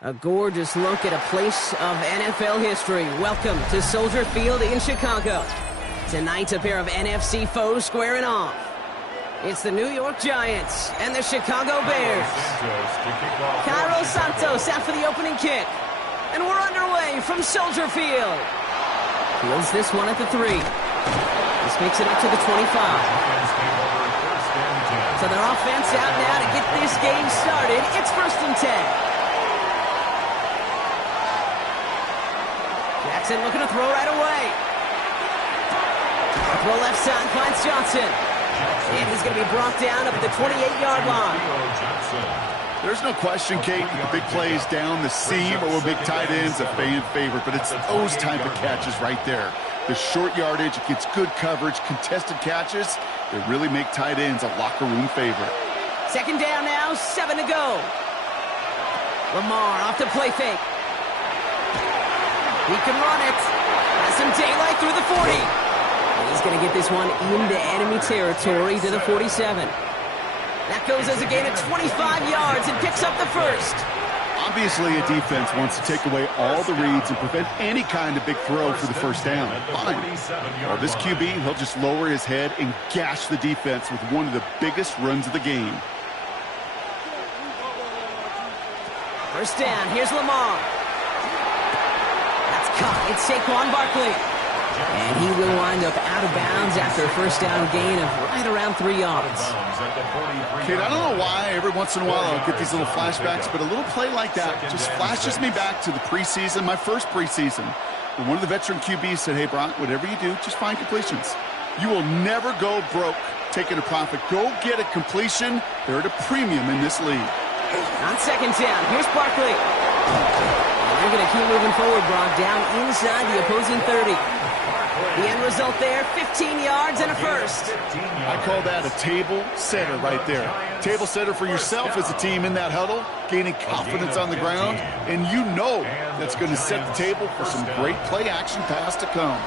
A gorgeous look at a place of NFL history. Welcome to Soldier Field in Chicago. Tonight, a pair of NFC foes squaring off. It's the New York Giants and the Chicago Bears. Cairo Santos out for the opening kick. And we're underway from Soldier Field. Fields this one at the 3. This makes it up to the 25. So their offense out now to get this game started. It's 1st and 10. Jackson looking to throw right away. Throw left side finds Johnson. And he's going to be brought down up at the 28-yard line. There's no question, Kate, the big plays down the seam or big tight ends, a fan favorite, but it's those type of catches right there. The short yardage, it gets good coverage, contested catches, they really make tight ends a locker room favorite. 2nd down now, 7 to go. Lamar off the play fake. He can run it. Has some daylight through the 40. He's going to get this one into enemy territory to the 47. That goes as a gain of 25 yards and picks up the first. Obviously, a defense wants to take away all the reads and prevent any kind of big throw for the first down. Fine. Well, this QB, he'll just lower his head and gash the defense with one of the biggest runs of the game. First down, here's Lamar. That's caught. It's Saquon Barkley. And he will wind up out of bounds after a first down gain of right around 3 yards. Kid, I don't know why every once in a while I'll get these little flashbacks, but a little play like that just flashes me back to the preseason, my first preseason. When one of the veteran QBs said, hey, Brock, whatever you do, just find completions. You will never go broke taking a profit. Go get a completion. They're at a premium in this league. On second down, here's Barkley. And they're going to keep moving forward, Brock, down inside the opposing 30. The end result there, 15 yards and a first. I call that a table setter right there. Table setter for yourself as a team in that huddle, gaining confidence on the ground, and you know that's going to set the table for some great play-action pass to come.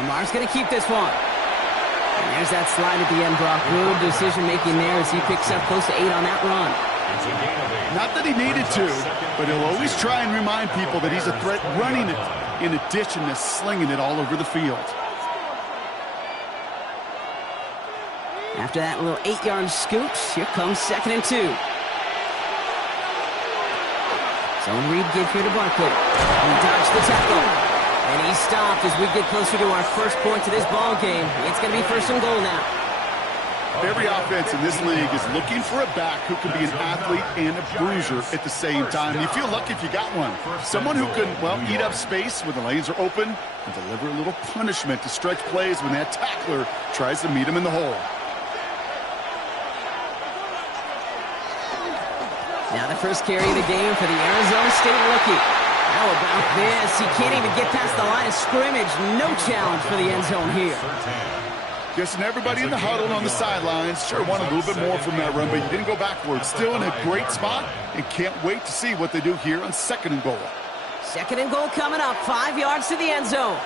Lamar's going to keep this one. And there's that slide at the end, Brock. Good decision-making there as he picks up close to 8 on that run. Not that he needed to, but he'll always try and remind people that he's a threat running it in addition to slinging it all over the field. After that little 8-yard scoot, here comes 2nd and 2. Zone read give here to Barkley. He dodged the tackle. And he stopped as we get closer to our first point to this ball game. It's going to be 1st and goal now. Every offense in this league is looking for a back who can be an athlete and a bruiser at the same time. You feel lucky if you got one. Someone who can, well, eat up space when the lanes are open and deliver a little punishment to stretch plays when that tackler tries to meet him in the hole. Now the first carry of the game for the Arizona State rookie. How about this? He can't even get past the line of scrimmage. No challenge for the end zone here. Guessing everybody in the huddle and on the sidelines sure wanted a little bit more from that run, but you didn't go backwards. Still in a great spot and can't wait to see what they do here on 2nd and goal. 2nd and goal coming up, 5 yards to the end zone.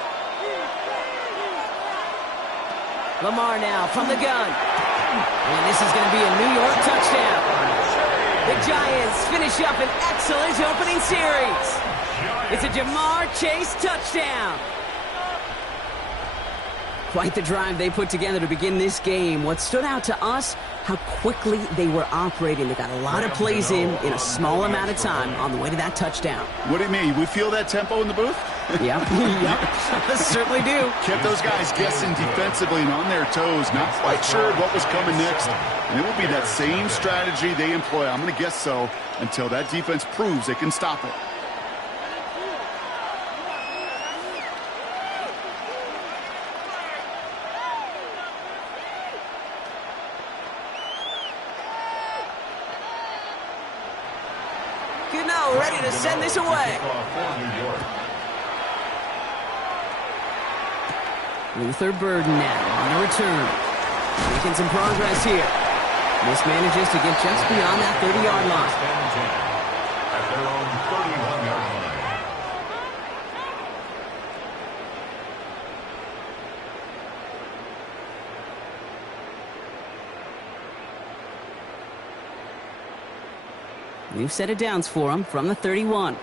Lamar now from the gun. And this is going to be a New York touchdown. The Giants finish up an excellent opening series. It's a Jamar Chase touchdown. Quite the drive they put together to begin this game. What stood out to us, how quickly they were operating. They got a lot of plays in a small amount of time on the way to that touchdown. What do you mean? We feel that tempo in the booth? Yep, yep, certainly do. Kept those guys guessing defensively and on their toes, not quite sure what was coming next. And it will be that same strategy they employ, I'm going to guess so, until that defense proves they can stop it. Gano ready to send this away. Luther Burden now on the return. Making some progress here. This manages to get just beyond that 30-yard line. At their own 31-yard line. We've set it downs for him from the 31.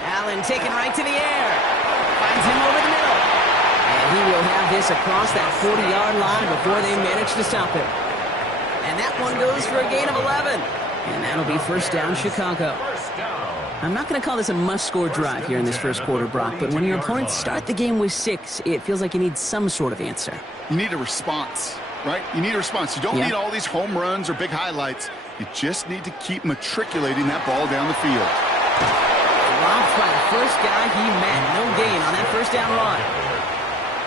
Allen taken right to the air. Finds him over the middle. And he will have this across that 40-yard line before they manage to stop him. And that one goes for a gain of 11. And that'll be 1st down Chicago. I'm not going to call this a must-score drive here in this first quarter, Brock, but when your opponents start the game with 6, it feels like you need some sort of answer. You need a response. Right? You need a response. You don't need all these home runs or big highlights. You just need to keep matriculating that ball down the field. Dropped by the first guy he met. No gain on that 1st down run.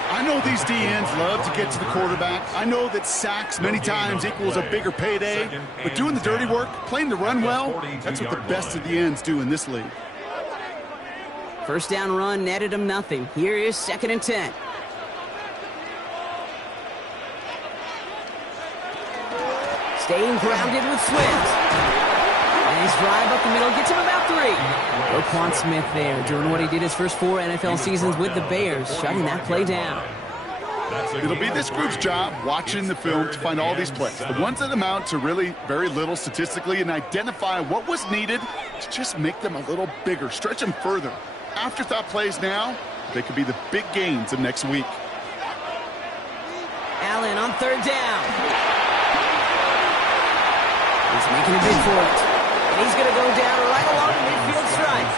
I know these DNs love to get to the quarterback. I know that sacks many times equals a bigger payday. But doing the dirty work, playing the run well, that's what the best of the ends do in this league. 1st down run netted him nothing. Here is 2nd and 10. Staying grounded with Swift. Nice drive up the middle, gets him about 3. Roquan Smith there, doing what he did his first 4 NFL seasons with the Bears, shutting that play down. It'll be this group's job watching the film to find all these plays, the ones that amount to really very little statistically, and identify what was needed to just make them a little bigger, stretch them further. Afterthought plays now, they could be the big gains of next week. Allen on 3rd down. He's making a bid for it. And he's going to go down right along the midfield stripe.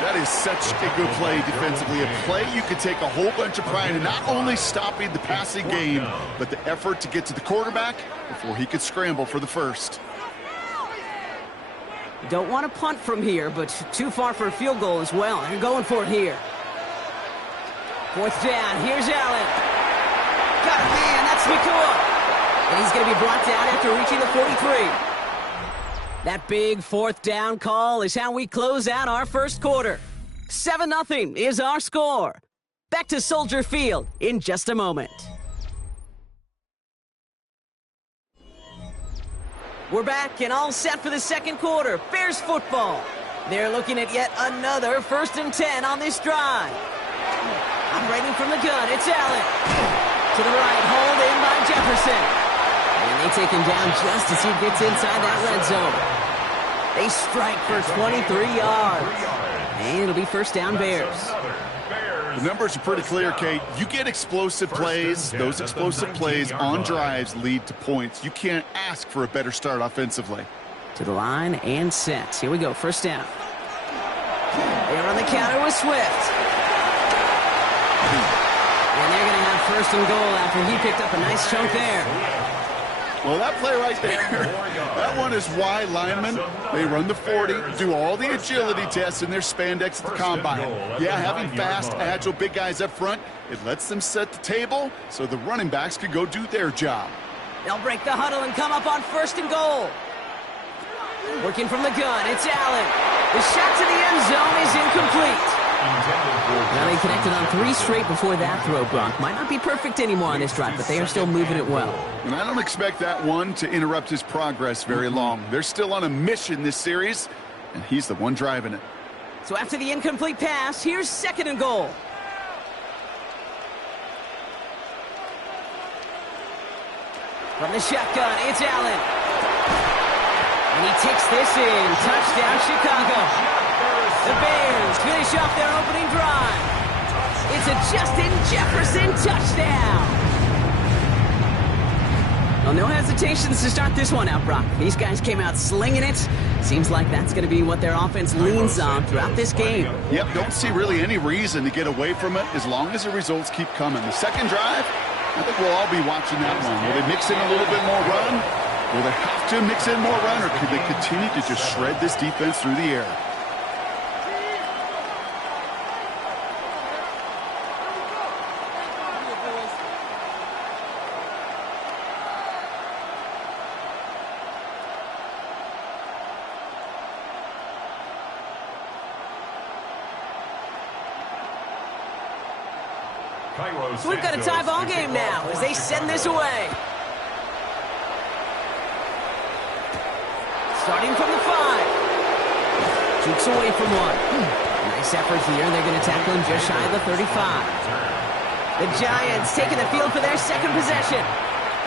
That is such a good play defensively. A play you could take a whole bunch of pride in, not only stopping the passing game, but the effort to get to the quarterback before he could scramble for the first. Don't want to punt from here, but too far for a field goal as well. They're going for it here. 4th down. Here's Allen. Got a man. That's Nacua. And he's going to be brought down after reaching the 43. That big 4th down call is how we close out our first quarter. 7-0 is our score. Back to Soldier Field in just a moment. We're back and all set for the second quarter. Bears football. They're looking at yet another 1st and 10 on this drive. Operating from the gun, it's Allen. To the right, hold in by Jefferson. And they take him down just as he gets inside that red zone. They strike for 23 yards. And it'll be 1st down Bears. The numbers are pretty clear, Kate. You get explosive plays. Those explosive plays on drives lead to points. You can't ask for a better start offensively. To the line and set. Here we go, 1st down. They're on the counter with Swift. And they're going to have 1st and goal after he picked up a nice chunk there. Well, that play right there, that one is why linemen, they run the 40, do all the agility tests in their spandex at the combine. Yeah, having fast, agile, big guys up front, it lets them set the table so the running backs could go do their job. They'll break the huddle and come up on 1st and goal. Working from the gun, it's Allen. The shot to the end zone is incomplete. Now they connected on 3 straight before that throw, Brock. Might not be perfect anymore on this drive, but they are still moving it well. And I don't expect that one to interrupt his progress very long. They're still on a mission this series, and he's the one driving it. So after the incomplete pass, here's 2nd and goal. From the shotgun, it's Allen. And he takes this in. Touchdown, Chicago. The Bears finish off their opening drive. It's a Justin Jefferson touchdown. Well, no hesitations to start this one out, Brock. These guys came out slinging it. Seems like that's going to be what their offense leans on throughout this game. Yep, don't see really any reason to get away from it as long as the results keep coming. The second drive, I think we'll all be watching that one. Will they mix in a little bit more run? Will they have to mix in more run, or could they continue to just shred this defense through the air? So we've got a tie ball game now as they send this away. Starting from the 5. Jukes away from 1. Nice effort here. They're going to tackle him just shy of the 35. The Giants taking the field for their 2nd possession.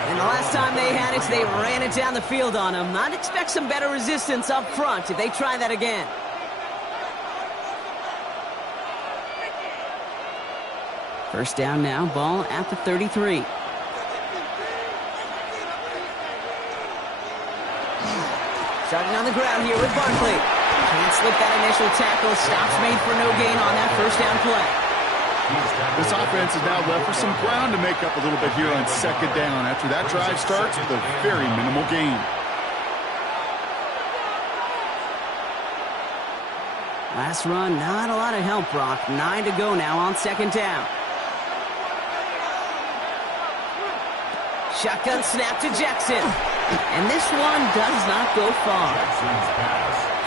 And the last time they had it, they ran it down the field on him. I'd expect some better resistance up front if they try that again. First down now, ball at the 33. Starting on the ground here with Barkley. Can't slip that initial tackle. Stops made for no gain on that 1st down play. This offense is now left with some ground to make up a little bit here on 2nd down after that drive starts with a very minimal gain. Last run, not a lot of help, Brock. 9 to go now on 2nd down. Shotgun snap to Jackson. And this one does not go far.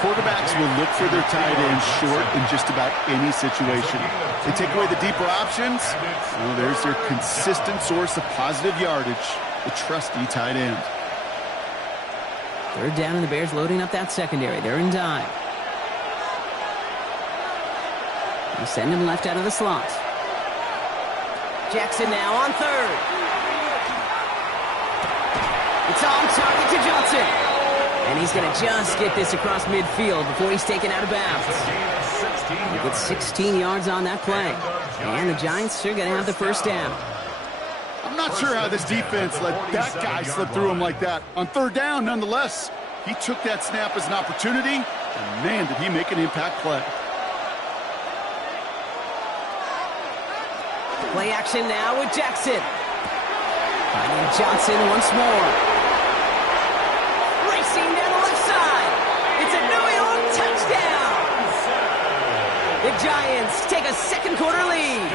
Quarterbacks will look for their tight ends short in just about any situation. They take away the deeper options. Well, there's their consistent source of positive yardage, the trusty tight end. Third down, and the Bears loading up that secondary. They're in dime. They send him left out of the slot. Jackson now on third. It's on target to Johnson. And he's going to just get this across midfield before he's taken out of bounds. He gets 16 yards on that play. And the Giants are going to have the first down. I'm not sure how this defense let that guy slip through him like that. On third down, nonetheless, he took that snap as an opportunity, and man, did he make an impact play. Play action now with Jackson. Finding Johnson once more. Racing down the left side. It's a New York touchdown. The Giants take a second quarter lead.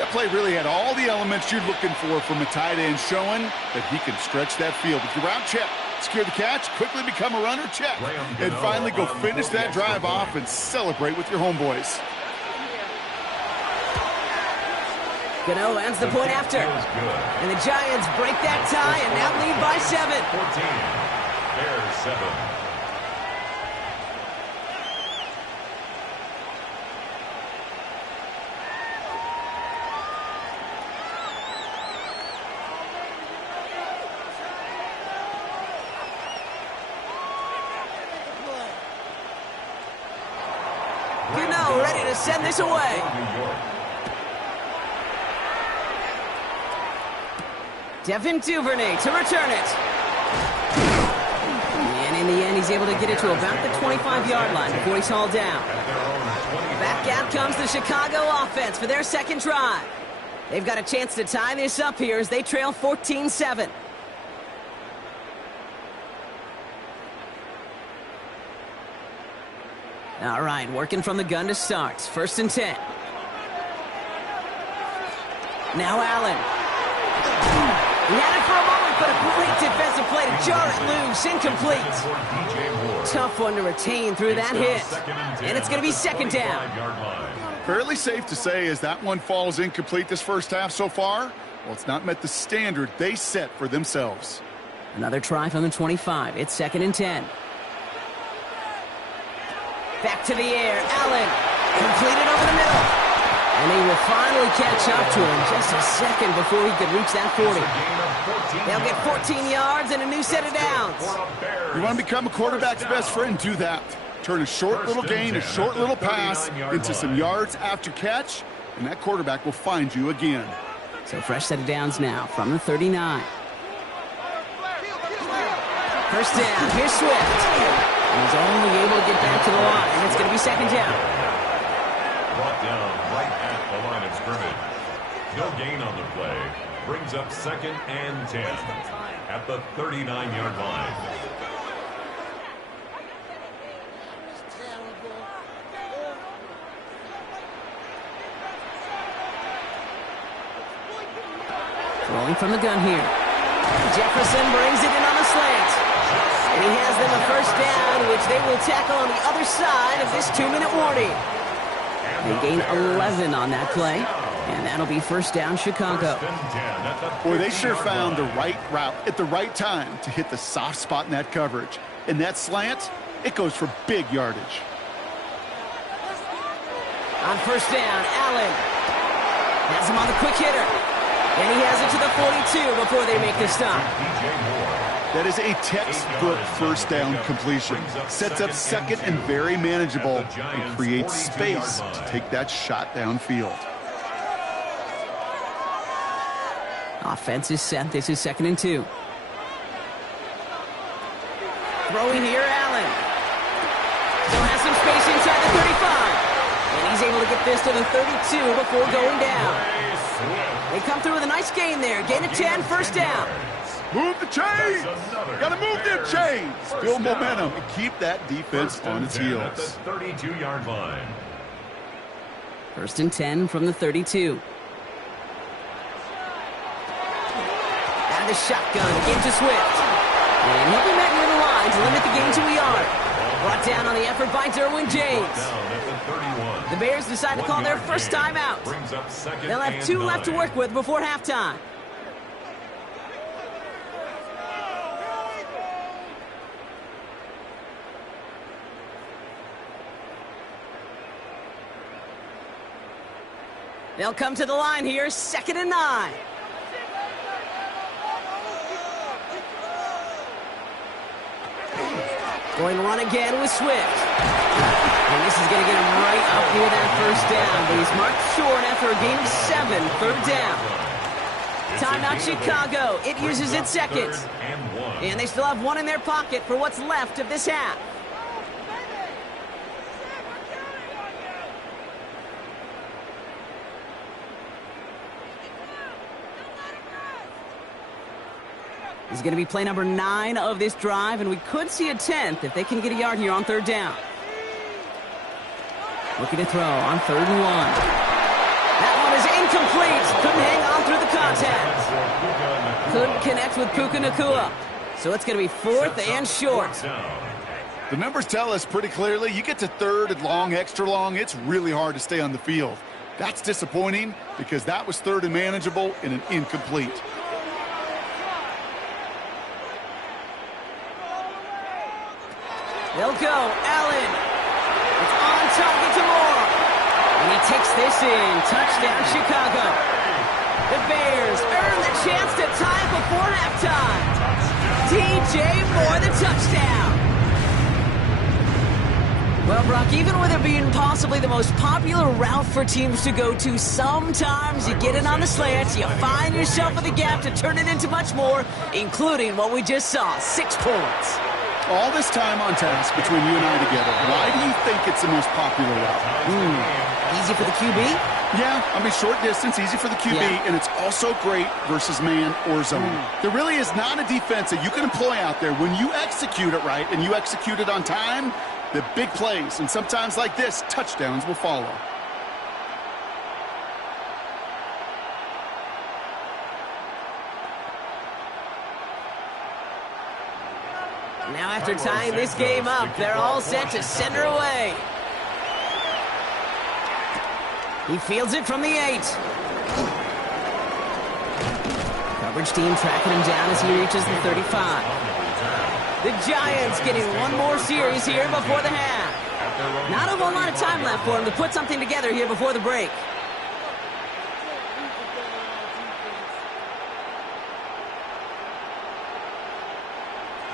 That play really had all the elements you're looking for from a tight end, showing that he can stretch that field. With your route check, secure the catch, quickly become a runner check, and finally go finish that drive off and celebrate with your homeboys. Gano ends the point after. And the Giants break that tie and now lead by 7. 14. Bears 7. Gano ready to send this away. Devin Duvernay to return it. And in the end, he's able to get it to about the 25-yard line before he's hauled down. Back out comes the Chicago offense for their second drive. They've got a chance to tie this up here as they trail 14-7. All right, working from the gun to start. 1st and 10. Now Allen. He had it for a moment, but a great defensive play to jar it loose. Incomplete. Tough one to retain through that hit. And it's going to be second down. Fairly safe to say as that one falls incomplete this first half so far, well, it's not met the standard they set for themselves. Another try from the 25. It's 2nd and 10. Back to the air. Allen. Completed over the middle. And he will finally catch up to him just a second before he could reach that 40. They'll get 14 yards and a new set of downs. You want to become a quarterback's best friend? Do that. Turn a short little gain, a short little pass into some yards after catch, and that quarterback will find you again. So fresh set of downs now from the 39. First down. Here's Swift. And he's only able to get back to the line, and it's going to be second down. Brought down right at the line of scrimmage. No gain on the play. Brings up 2nd and 10 at the 39-yard line. Throwing from the gun here. Jefferson brings it in on the slant. And he has them a first down, which they will tackle on the other side of this 2-minute warning. They gain 11 on that play, and that'll be first down Chicago. Boy, they sure found the right route at the right time to hit the soft spot in that coverage. And that slant, it goes for big yardage. On first down, Allen has him on the quick hitter. And he has it to the 42 before they make the stop. That is a textbook first down completion. Sets up second and very manageable and creates space to take that shot downfield. Offense is set. This is 2nd and 2. Throwing here, Allen. Still has some space inside the 35. And he's able to get this to the 32 before going down. They come through with a nice gain there. Gain of 10, first down. Move the chains! Gotta move them chains! Build momentum and keep that defense on its heels. 32-yard line. 1st and 10 from the 32. And the shotgun into Swift. And he'll be met near the line to limit the gain to a yard. Brought down on the effort by Derwin James. The Bears decide to call their first timeout. They'll have 2 left to work with before halftime. They'll come to the line here, 2nd and 9. Going to run again with Swift. And this is going to get him right up near that first down. But he's marked short after a gain of 7, 3rd down. Timeout Chicago. It uses its second. And they still have one in their pocket for what's left of this half. This is going to be play number 9 of this drive, and we could see a 10th if they can get a yard here on 3rd down. Looking to throw on 3rd and 1. That one is incomplete. Couldn't hang on through the contact. Couldn't connect with Puka Nacua. So it's going to be 4th and short. The numbers tell us pretty clearly, you get to 3rd and long, extra long, it's really hard to stay on the field. That's disappointing because that was 3rd and manageable and an incomplete. They'll go. Allen. It's on target to Moore. And he takes this in. Touchdown, Chicago. The Bears earn the chance to tie it before halftime. DJ Moore, the touchdown. Well, Brock, even with it being possibly the most popular route for teams to go to, sometimes you get it on the slants, you find yourself in the gap to turn it into much more, including what we just saw, 6 points. All this time on task between you and I together, why do you think it's the most popular route? Easy for the QB? Yeah, I mean, short distance, easy for the QB, and it's also great versus man or zone. There really is not a defense that you can employ out there. When you execute it right and you execute it on time, the big plays, and sometimes like this, touchdowns will follow. Now after tying this game up, they're all set to send her away. He fields it from the 8. Coverage team tracking him down as he reaches the 35. The Giants getting one more series here before the half. Not a whole lot of time left for him to put something together here before the break.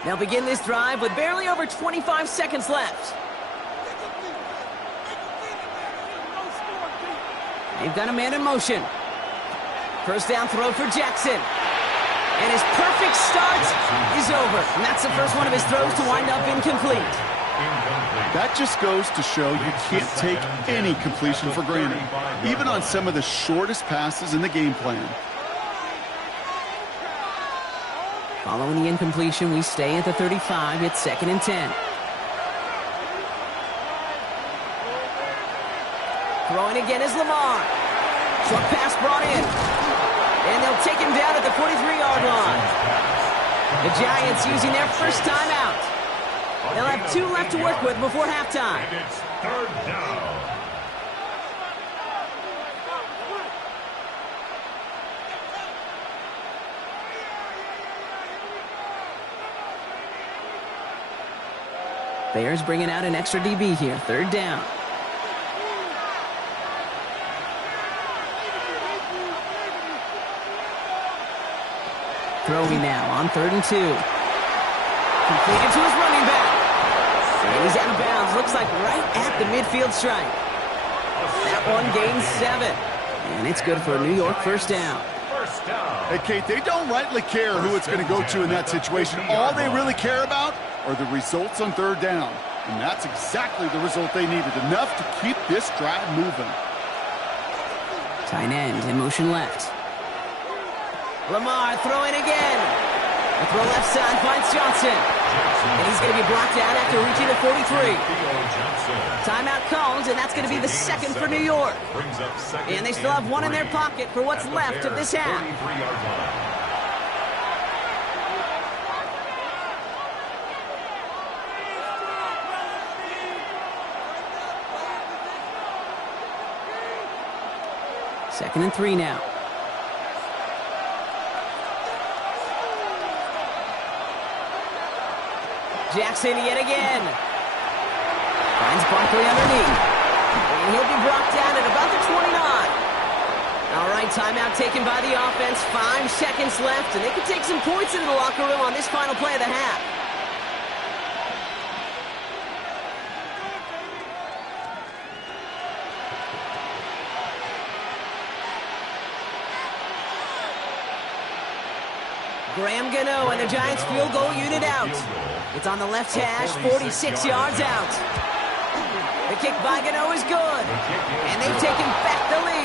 They'll begin this drive with barely over 25 seconds left. They've got a man in motion. First down throw for Jackson. And his perfect start is over. And that's the first one of his throws to wind up incomplete. That just goes to show you can't take any completion for granted, even on some of the shortest passes in the game plan. Following the incompletion, we stay at the 35. It's 2nd and 10. Throwing again is Lamar. Short pass brought in. And they'll take him down at the 43-yard line. The Giants using their first timeout. They'll have 2 left to work with before halftime. And it's 3rd down. Bears bringing out an extra DB here. 3rd down. Throwing now on 3rd and 2. Completed to his running back. And he's out of bounds. Looks like right at the midfield stripe. That one gains 7. And it's good for a New York first down. Hey, Kate, they don't rightly care who it's going to go to in that situation. All they really care about are the results on 3rd down. And that's exactly the result they needed. Enough to keep this drive moving. Tight end in motion left. Lamar throwing again. The throw left side finds Johnson. And he's going to be brought down after reaching the 43. Timeout called, and that's going to be the 2nd for New York. And they still have one in their pocket for what's left of this half. Second and 3 now. Jackson yet again. Finds Barkley underneath. And he'll be brought down at about the 29. All right, timeout taken by the offense. 5 seconds left, and they can take some points into the locker room on this final play of the half. Graham Gano and the Giants field goal unit out. It's on the left hash, 46 yards out. The kick by Gano is good, and they've taken back the lead.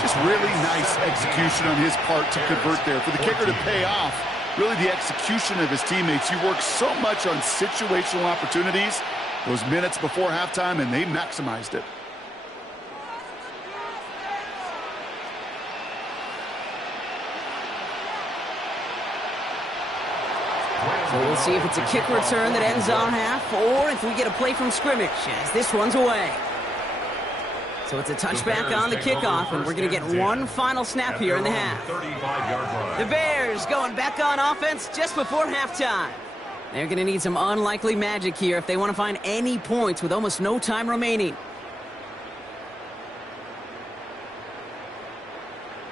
Just really nice execution on his part to convert there. For the kicker to pay off, really the execution of his teammates. He works so much on situational opportunities those minutes before halftime, and they maximized it. So we'll see if it's a kick return that ends our half, or if we get a play from scrimmage, as this one's away. So it's a touchback on the kickoff, and we're going to get one final snap here in the half. The Bears going back on offense just before halftime. They're going to need some unlikely magic here if they want to find any points with almost no time remaining.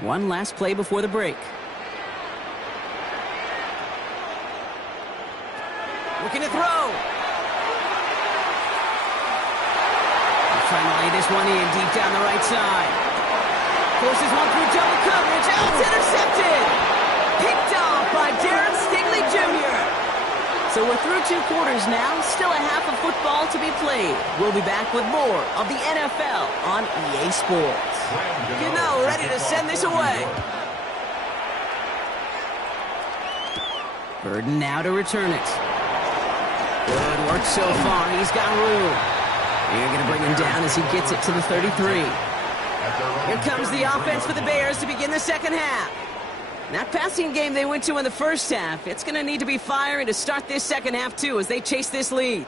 One last play before the break. Looking to throw. Trying to lay this one in deep down the right side. Forces one through double coverage. Oh, it's intercepted. Picked off by Darren Stingley Jr. So we're through 2 quarters now. Still a half of football to be played. We'll be back with more of the NFL on EA Sports. You know, ready to send this away. Burden now to return it. Good work so far. He's got room. You're going to bring him down as he gets it to the 33. Here comes the offense for the Bears to begin the second half. That passing game they went to in the first half, it's going to need to be firing to start this second half too as they chase this lead.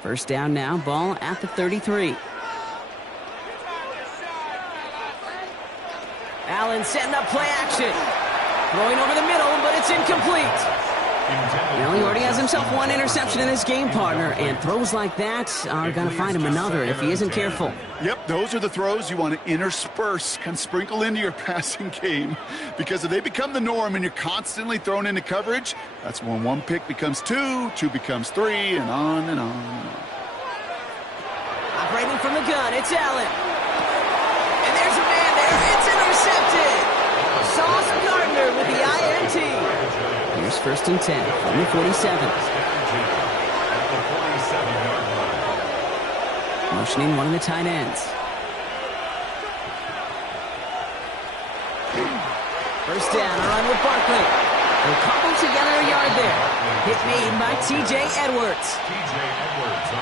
First down now, ball at the 33. Allen setting up play action. Throwing over the middle, but it's incomplete. Well, he already has himself one interception in his game, partner, and throws like that are going to find him another if he isn't careful. Yep, those are the throws you want to intersperse, kind of sprinkle into your passing game, because if they become the norm and you're constantly thrown into coverage, that's when 1 pick becomes 2, 2 becomes 3, and on and on and on. Operating from the gun, it's Allen. And there's a man there. It's intercepted. Sauce Gardner with the INT. Here's first and 10 from the 47. Motioning one of the tight ends. First down, a run with Barkley. They'll cobble together a yard there. Hit made by T.J. Edwards.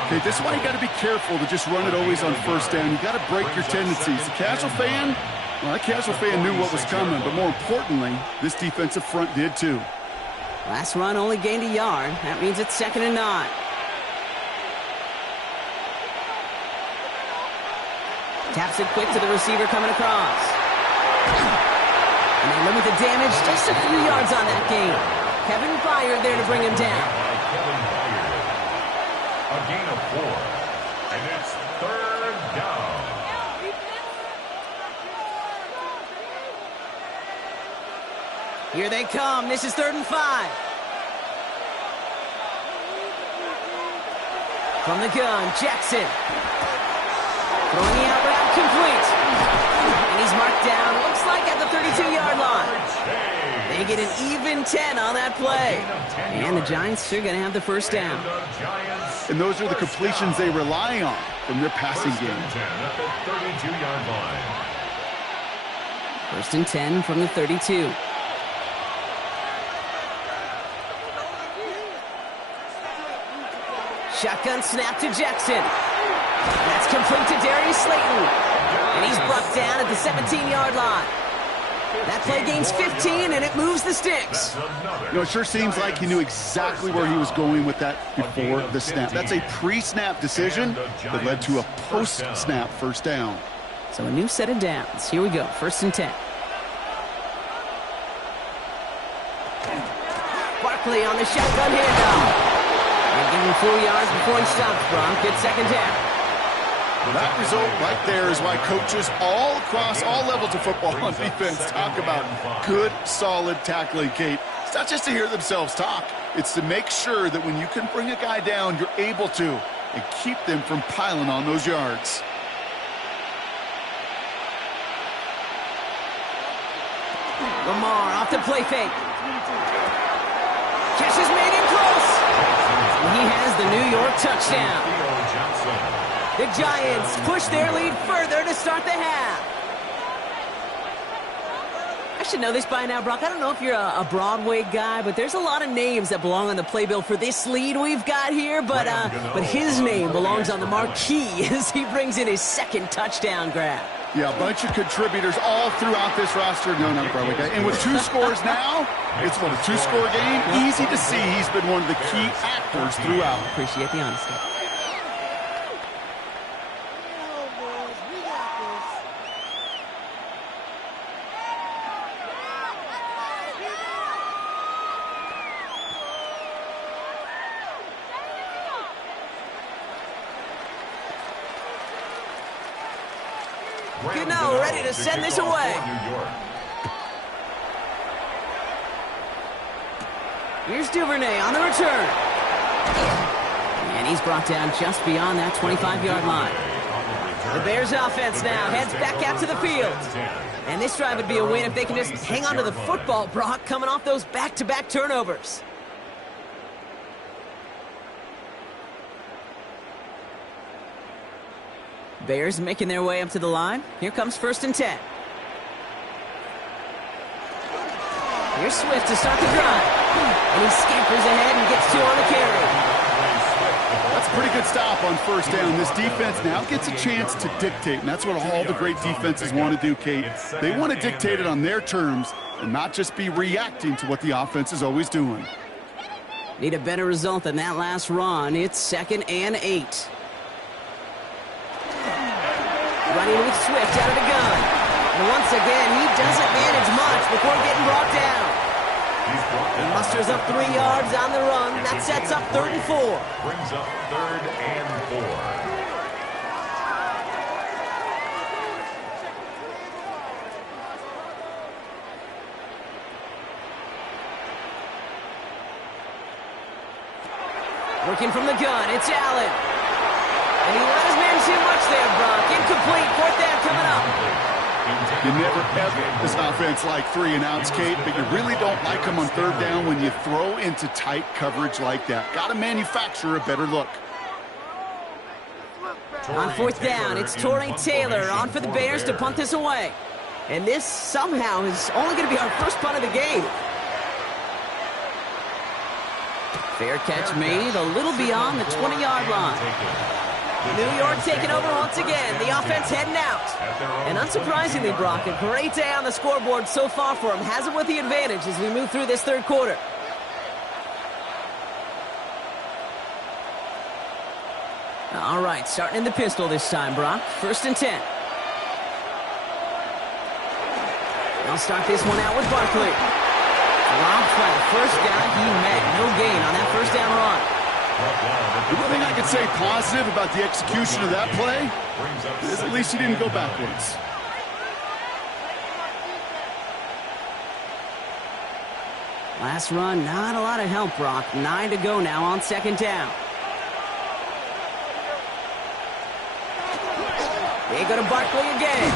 Okay, this one you got to be careful to just run it always on first down. You got to break your tendencies. The casual fan, well, that casual fan knew what was coming, but more importantly, this defensive front did too. Last run only gained a yard. That means it's 2nd and 9. Taps it quick to the receiver coming across. And they limit the damage just a few yards on that gain. Kevin Byard there to bring him down. A gain of 4. And it's 3rd down. Here they come. This is 3rd and 5. From the gun, Jackson. Throwing the out route complete. And he's marked down, looks like at the 32-yard line. They get an even 10 on that play. And the Giants are going to have the first down. And those are the completions they rely on from their passing game. At the 32-yard line. First and 10 from the 32. Shotgun snap to Jackson. That's complete to Darius Slayton. And he's brought down at the 17-yard line. That play gains 15, and it moves the sticks. You know, it sure seems like he knew exactly where he was going with that before the snap. That's a pre-snap decision that led to a post-snap first down. So a new set of downs. Here we go, 1st and 10. Barkley on the shotgun handoff. And give him 4 yards before he stops, Bronk. Good 2nd down. That result right there is why coaches all across all levels of football on defense talk about good, solid tackling, Kate. It's not just to hear themselves talk. It's to make sure that when you can bring a guy down, you're able to, and keep them from piling on those yards. Lamar off the play fake. Catch is made in close. And he has the New York touchdown. The Giants push their lead further to start the half. I should know this by now, Brock. I don't know if you're a Broadway guy, but there's a lot of names that belong on the playbill for this lead we've got here. But his name belongs on the marquee as he brings in his second touchdown grab. Yeah, a bunch of contributors all throughout this roster. No, not a Broadway guy. And with 2 scores now, it's what, a 2-score game? Easy to see he's been one of the key actors throughout. Appreciate the honesty. Gano ready to send this away. Here's Duvernay on the return. And he's brought down just beyond that 25-yard line. The Bears offense now heads back out to the field. And this drive would be a win if they can just hang on to the football, Brock, coming off those back-to-back turnovers. Bears making their way up to the line. Here comes 1st and 10. Here's Swift to start the drive. And he scampers ahead and gets 2 on the carry. That's a pretty good stop on 1st down. This defense now gets a chance to dictate, and that's what all the great defenses want to do, Kate. They want to dictate it on their terms and not just be reacting to what the offense is always doing. Need a better result than that last run. It's 2nd and 8. Running with Swift out of the gun. And once again, he doesn't manage much before getting brought down. He musters up 3 yards on the run. That sets up 3rd and 4. Brings up 3rd and 4. Working from the gun, it's Allen. And he let his man too much there, Brock. Incomplete, 4th down coming up. You never ever this offense like 3 and outs, Kate, but you really don't like them on 3rd down when you throw into tight coverage like that. Got to manufacture a better look. On 4th down, it's Torrey Taylor on for the Bears to punt this away. And this somehow is only going to be our first punt of the game. Fair catch made a little beyond the 20-yard line. New York taking over once again. The offense heading out. And unsurprisingly, Brock, a great day on the scoreboard so far for him. Has it with the advantage as we move through this 3rd quarter. All right, starting in the pistol this time, Brock. 1st and 10. They'll start this one out with Barkley. Rob flat, first guy he met. No gain on that 1st down run. The one thing I could say positive about the execution of that play is at least he didn't go backwards. Last run, not a lot of help, Brock. 9 to go now on 2nd down. They go to Barkley again.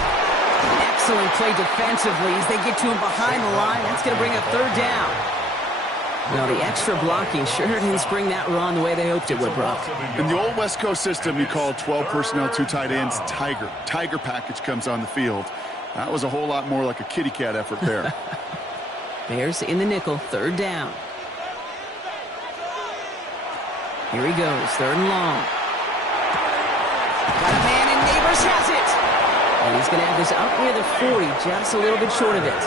Excellent play defensively as they get to him behind the line. That's going to bring up 3rd down. Well, the extra blocking sure didn't spring that run the way they hoped it would, Brock. In the old West Coast system, you called 12 personnel, 2 tight ends, Tiger. Tiger package comes on the field. That was a whole lot more like a kitty cat effort there. Bears in the nickel, 3rd down. Here he goes, 3rd and long. Got a man, and Neighbors has it. And he's going to have this up near the 40, just a little bit short of it.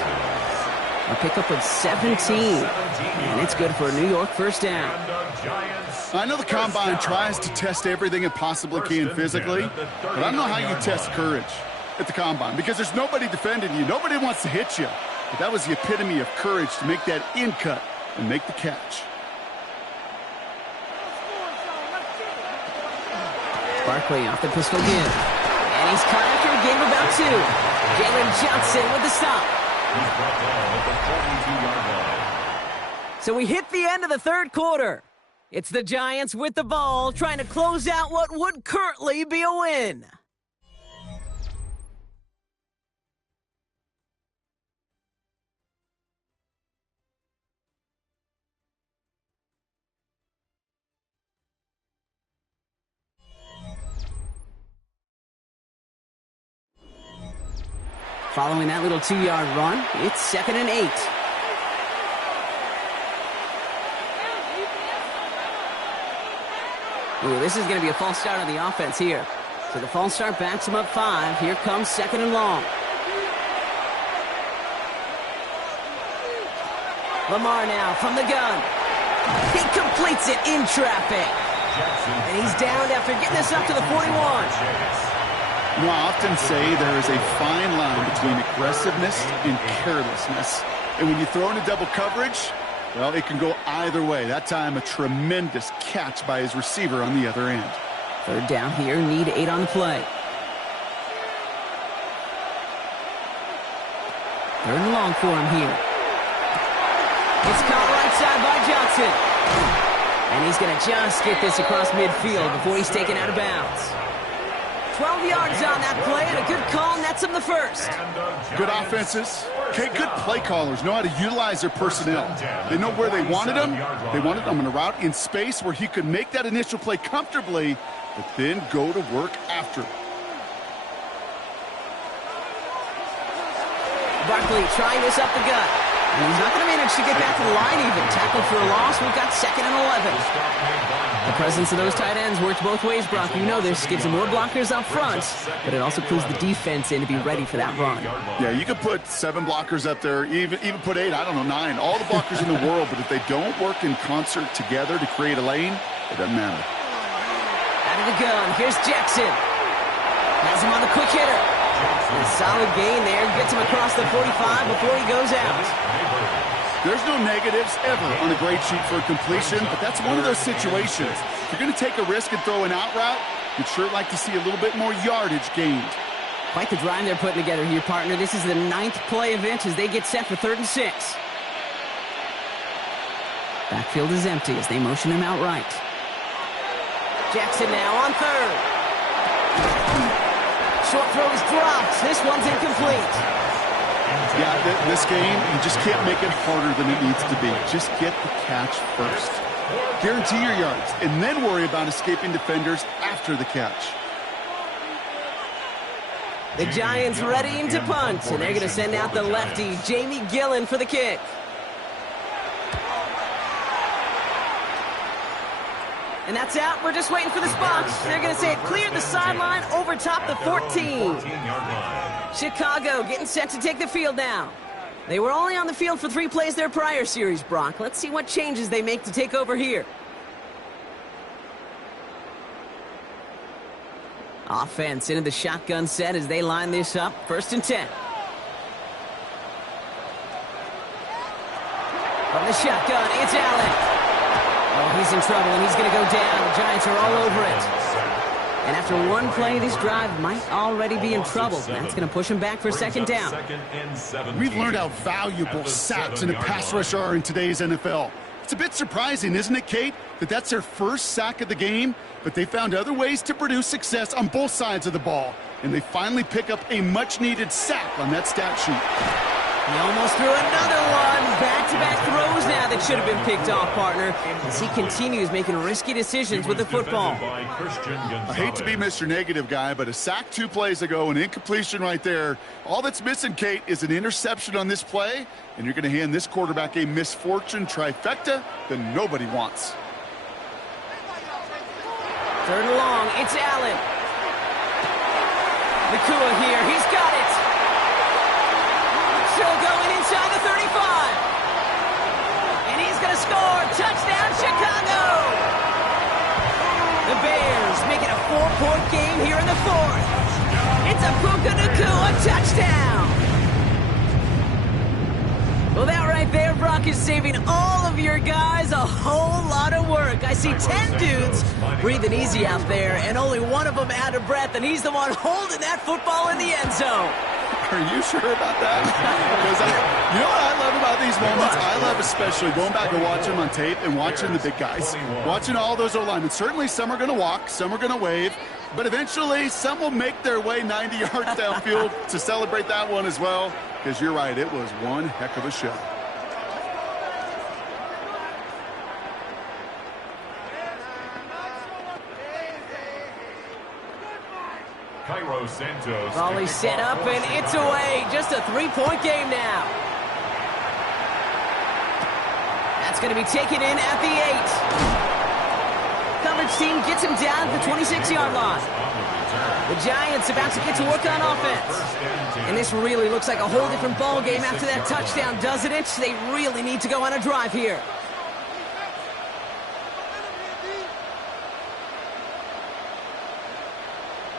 A pickup of 17, and it's good for a New York 1st down. I know the Combine tries to test everything it possibly can physically, but I don't know how you test courage at the Combine because there's nobody defending you. Nobody wants to hit you. But that was the epitome of courage to make that in cut and make the catch. Barkley off the pistol give. And he's caught after a gain of about 2. Jalen Johnson with the stop. He's brought down at the 42-yard line. So we hit the end of the third quarter. It's the Giants with the ball, trying to close out what would currently be a win. Following that little 2-yard run, it's 2nd and 8. Ooh, this is going to be a false start on the offense here. So the false start backs him up 5. Here comes 2nd and long. Lamar now from the gun. He completes it in traffic. And he's downed after getting this up to the 41. You know, I often say there is a fine line between aggressiveness and carelessness. And when you throw into double coverage, well, it can go either way. That time, a tremendous catch by his receiver on the other end. 3rd down here, need 8 on the play. 3rd and long for him here. It's caught right side by Johnson. And he's going to just get this across midfield before he's taken out of bounds. 12 yards on that play, and a good call nets him the first. Good offenses. Okay, good play callers know how to utilize their personnel. They know where they wanted him. They wanted him on a route in space where he could make that initial play comfortably, but then go to work after. Barkley trying this up the gut. And he's not going to manage to get back to the line even. Tackled for a loss. We've got 2nd and 11. The presence of those tight ends works both ways, Brock. You know this. Gives them more blockers up front, but it also clues the defense in to be ready for that run. Yeah, you could put 7 blockers up there, even put 8, I don't know, 9. All the blockers in the world, but if they don't work in concert together to create a lane, it doesn't matter. Out of the gun. Here's Jackson. Has him on the quick hitter. A solid gain there. Gets him across the 45 before he goes out. There's no negatives ever on a grade sheet for a completion, but that's one of those situations. If you're going to take a risk and throw an out route, you'd sure like to see a little bit more yardage gained. Quite the drive they're putting together here, partner. This is the 9th play event as they get set for 3rd and 6. Backfield is empty as they motion him out right. Jackson now on 3rd. Short throw is dropped. This one's incomplete. Yeah, this game, you just can't make it harder than it needs to be. Just get the catch first. Guarantee your yards, and then worry about escaping defenders after the catch. The Giants ready to punt, and they're going to send out the lefty, Jamie Gillen, for the kick. And that's out. We're just waiting for the spots. They're going to say it cleared the sideline over top the 14. Chicago getting set to take the field now. They were only on the field for 3 plays their prior series, Brock. Let's see what changes they make to take over here. Offense into the shotgun set as they line this up. 1st and 10. From the shotgun, it's Allen. Oh, he's in trouble, and he's going to go down. The Giants are all over it. And after one play, this drive might already be in trouble. That's going to push him back for 2nd down. We've learned how valuable sacks in a pass rush are in today's NFL. It's a bit surprising, isn't it, Kate, that that's their first sack of the game, but they found other ways to produce success on both sides of the ball, and they finally pick up a much-needed sack on that stat sheet. He almost threw another one. Back-to-back throws now that should have been picked off, partner, as he continues making risky decisions with the football. I hate to be Mr. Negative guy, but a sack 2 plays ago, an incompletion right there. All that's missing, Kate, is an interception on this play, and you're going to hand this quarterback a misfortune trifecta that nobody wants. 3rd and long, it's Allen. Nakua here, he's got it. Still going inside the 35. And he's going to score. Touchdown, Chicago. The Bears make it a 4-point game here in the 4th. It's a Puka Nakua touchdown. Well, that right there, Brock, is saving all of your guys a whole lot of work. I see 10 dudes breathing easy out there, and only one of them out of breath, and he's the one holding that football in the end zone. Are you sure about that? Because you know what I love about these moments? I love especially going back and watching them on tape and watching the big guys. Watching all those O-linemen. Certainly some are going to walk, some are going to wave, but eventually some will make their way 90 yards downfield to celebrate that one as well. Because you're right, it was one heck of a show. Cairo Santos. Volley set up, and it's away. Just a three-point game now. That's going to be taken in at the 8. Coverage team gets him down at the 26-yard line. The Giants about to get to work on offense. And this really looks like a whole different ball game after that touchdown, doesn't it? They really need to go on a drive here.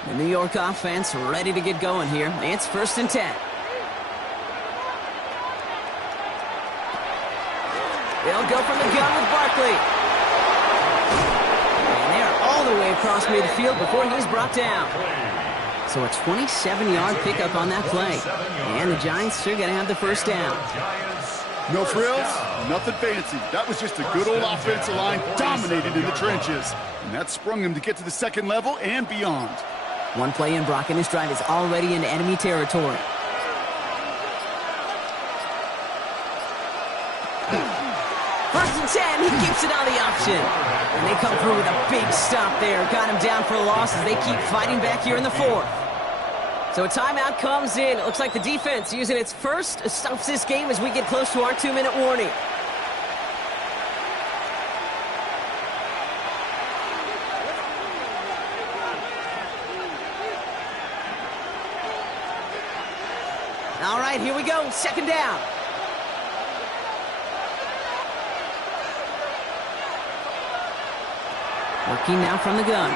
The New York offense ready to get going here. It's 1st and 10. They'll go from the gun with Barkley. And they're all the way across midfield before he's brought down. So a 27-yard pickup on that play. And the Giants are going to have the first down. No frills, nothing fancy. That was just a good old offensive line dominated in the trenches. And that sprung them to get to the second level and beyond. One play in, Brock, and this drive is already in enemy territory. First and 10, he keeps it on the option. And they come through with a big stop there. Got him down for a loss as they keep fighting back here in the 4th. So a timeout comes in. It looks like the defense using its first stops this game as we get close to our 2-minute warning. All right, here we go. 2nd down. Working now from the gun.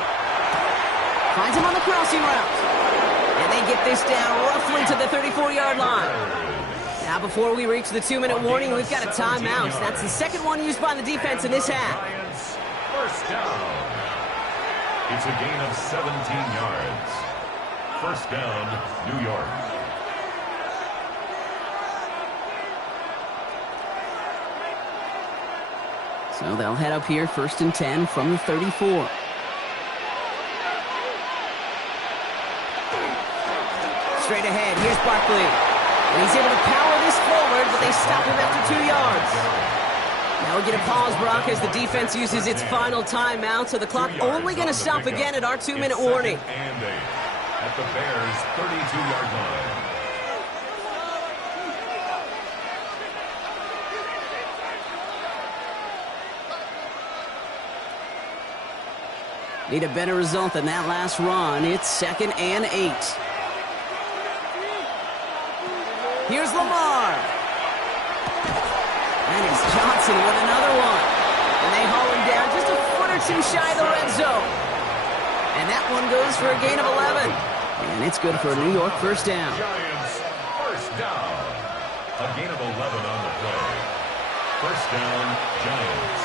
Finds him on the crossing route. And they get this down roughly to the 34-yard line. Now before we reach the 2-minute warning, we've got a timeout. That's the second one used by the defense in this half. First down. It's a gain of 17 yards. First down, New York. So they'll head up here, 1st and 10 from the 34. Straight ahead, here's Barkley. And he's able to power this forward, but they stop him after 2 yards. Now we get a pause, Brock, as the defense uses its final timeout, so the clock only going to stop again at our 2-minute warning. And 8 at the Bears' 32-yard line. Need a better result than that last run. It's 2nd and 8. Here's Lamar. And it's Johnson with another one. And they haul him down just a foot or two shy of the red zone. And that one goes for a gain of 11. And it's good for a New York first down. Giants first down. A gain of 11 on the play. First down, Giants.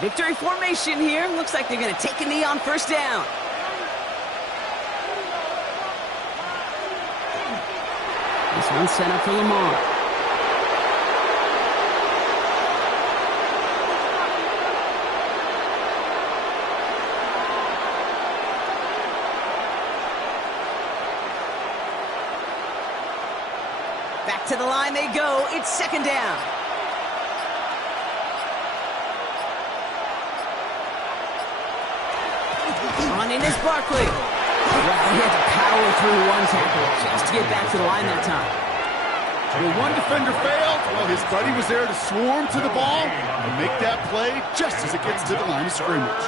Victory formation here. Looks like they're going to take a knee on first down. This one's set up for Lamar. Back to the line they go. It's 2nd down. On in is Barkley. Well, he had to power through one tackle just to get back to the line that time. When one defender failed, well, his buddy was there to swarm to the ball and make that play just as it gets to the line of scrimmage.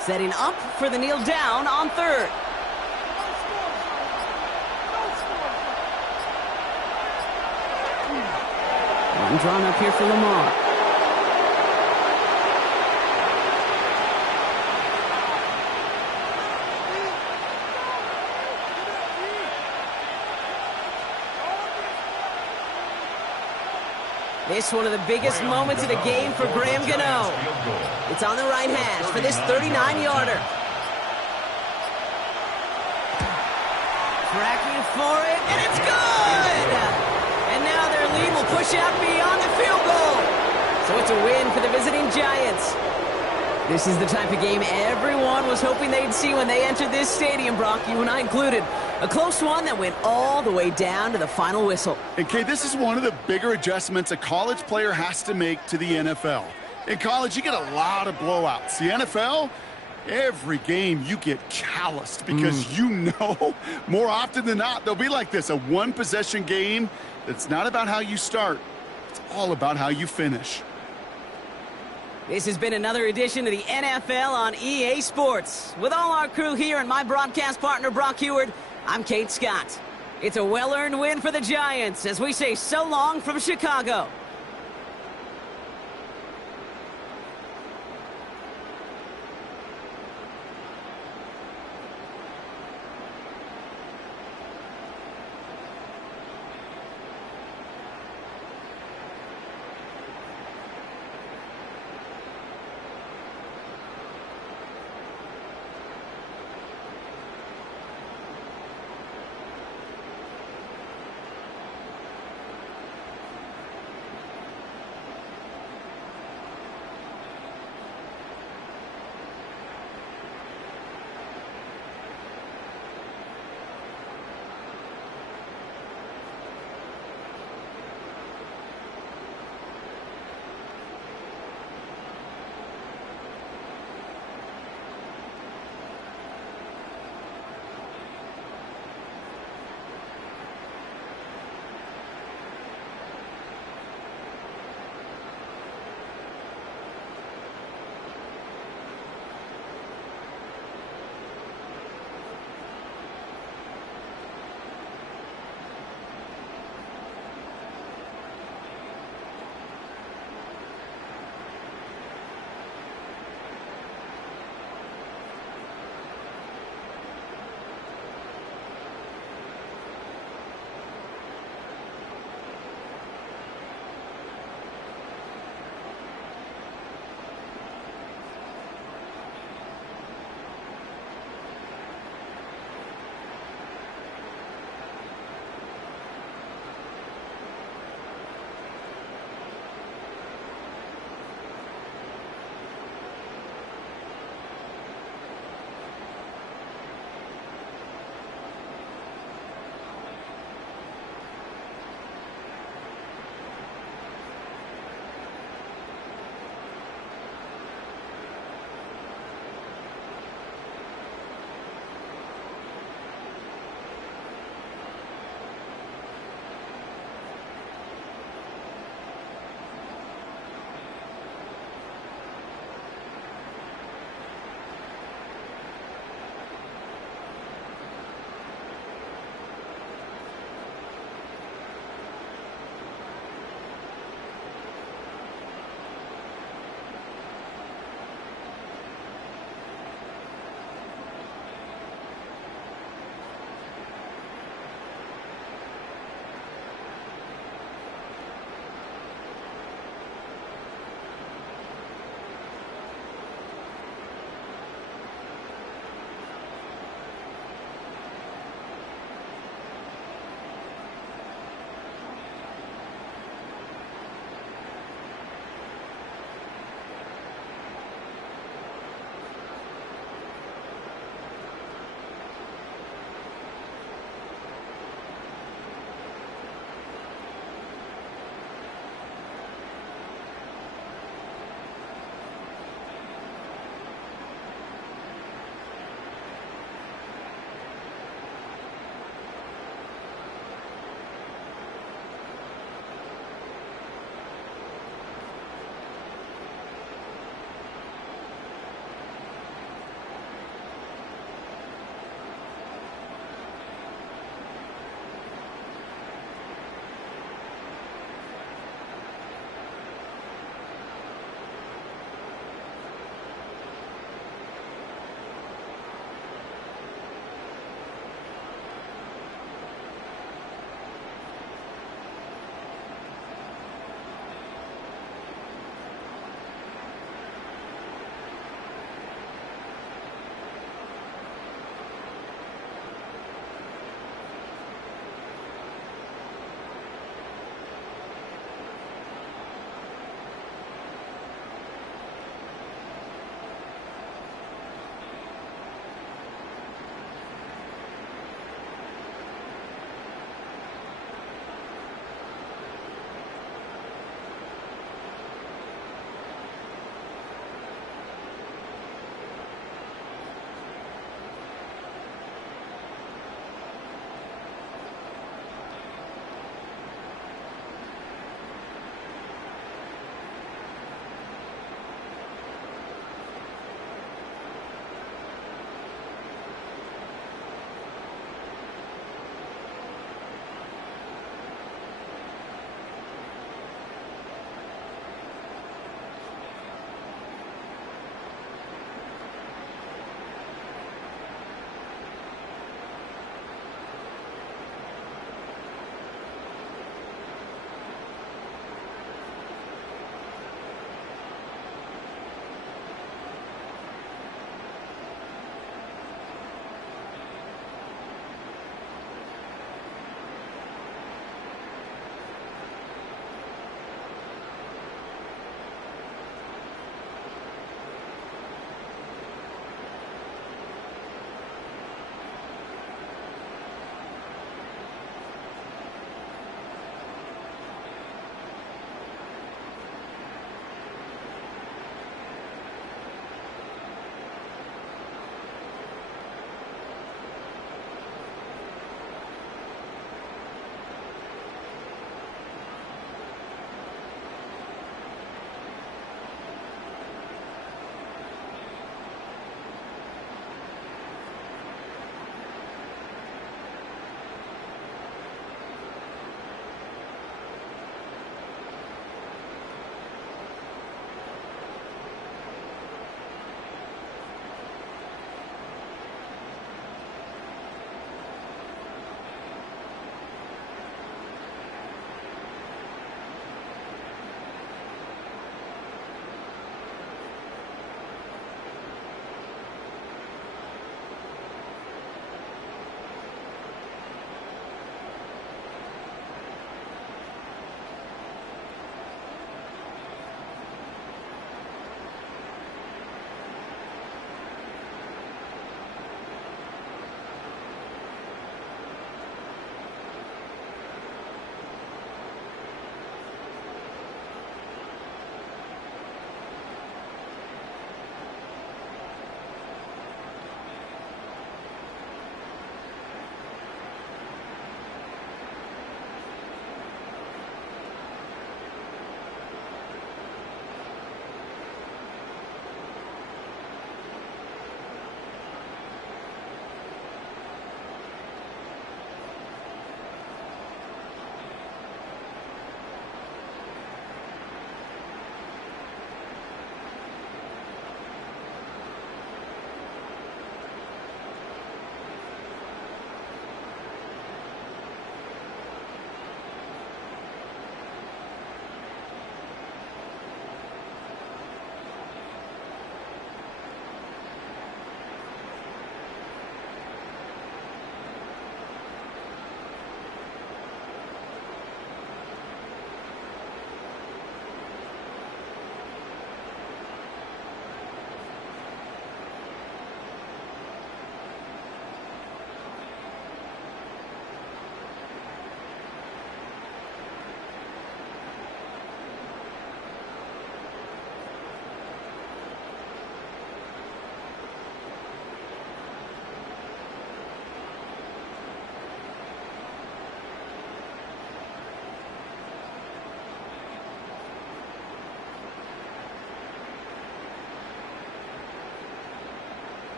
Setting up for the kneel down on 3rd. One drawn up here for Lamar. This one of the biggest moments of the game for Graham Gano. It's on the right hash for this 39-yarder. Tracking for it, and it's good! And now their lead will push out beyond the field goal. So it's a win for the visiting Giants. This is the type of game everyone was hoping they'd see when they entered this stadium, Brock, you and I included. A close one that went all the way down to the final whistle. And, Kay, this is one of the bigger adjustments a college player has to make to the NFL. In college, you get a lot of blowouts. The NFL, every game you get calloused because you know more often than not they'll be like this, a one-possession game that's not about how you start. It's all about how you finish. This has been another edition of the NFL on EA Sports. With all our crew here and my broadcast partner, Brock Huard, I'm Kate Scott. It's a well-earned win for the Giants as we say so long from Chicago.